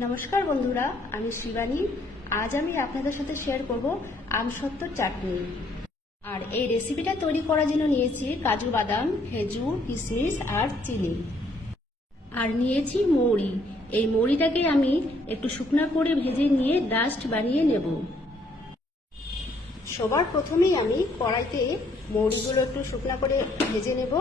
নমস্কার বন্ধুরা, আমি শিবানী। আজ আমি আপনাদের সাথে শেয়ার করব আমসত্ত্বর চাটনি। আর এই রেসিপিটা তৈরি করার জন্য নিয়েছি কাজু বাদাম, খেজুর, কিশমিশ আর চিনি। আর নিয়েছি মৌরি। এই মৌরিটাকে আমি একটু শুকনা করে ভেজে নিয়ে ডাস্ট বানিয়ে নেব। সবার প্রথমেই আমি কড়াইতে মৌরিগুলো একটু শুকনা করে ভেজে নেব।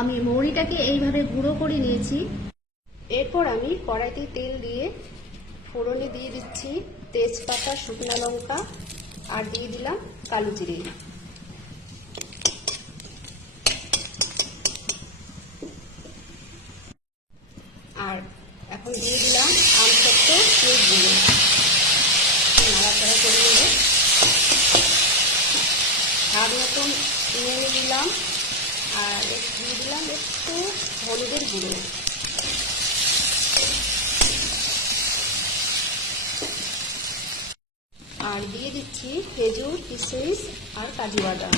আমি মৌরিটাকে এইভাবে গুঁড়ো করে নিয়েছি। এরপর আমি কড়াইতে তেল দিয়ে ফোড়নে দিয়ে দিচ্ছি তেজপাতা, শুকনো লঙ্কা আর দিয়ে দিলাম কালো জিরে। আর এখন দিয়ে দিলাম আমসত্ত্ব গুঁড়ো, নাড়াচাড়া করে নেব। স্বাদ মতন নিয়ে দিলাম আর দিয়ে দিলাম একটু হলুদের গুঁড়ো। আর দিয়ে দিচ্ছি খেজুর, কিশমিশ আর কাজু বাদাম।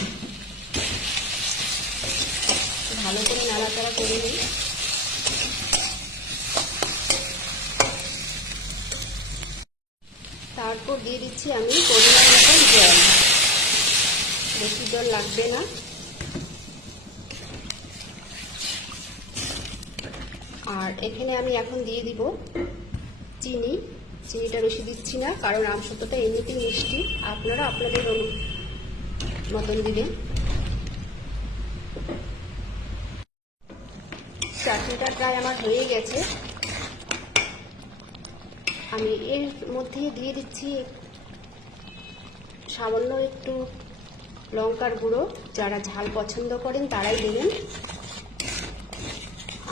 ভালো করে নাড়াচাড়া করে নিই। তারপর দিয়ে দিচ্ছি আমি পরিমাণ মতন জল, বেশি জল লাগবে না। আর এখানে আমি এখন দিয়ে দিব চিনি। চিনিটা বেশি দিচ্ছি না, কারণ আমসত্ত্বটা এমনিতেই মিষ্টি, আপনারা আপনাদের মতন দিবেন। চাটনিটা প্রায় আমার হয়ে গেছে। আমি এর মধ্যে দিয়ে দিচ্ছি সামান্য একটু লঙ্কার গুঁড়ো। যারা ঝাল পছন্দ করেন তারাই দেবেন।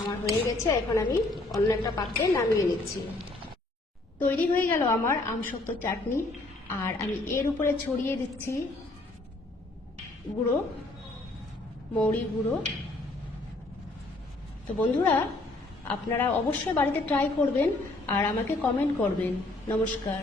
আমার হয়ে গেছে, এখন আমি অন্য একটা পাত্রে নামিয়ে নিচ্ছি। তৈরি হয়ে গেল আমার আমসত্ত্বর চাটনি। আর আমি এর উপরে ছড়িয়ে দিচ্ছি গুঁড়ো, মৌরি গুঁড়ো। তো বন্ধুরা, আপনারা অবশ্যই বাড়িতে ট্রাই করবেন আর আমাকে কমেন্ট করবেন। নমস্কার।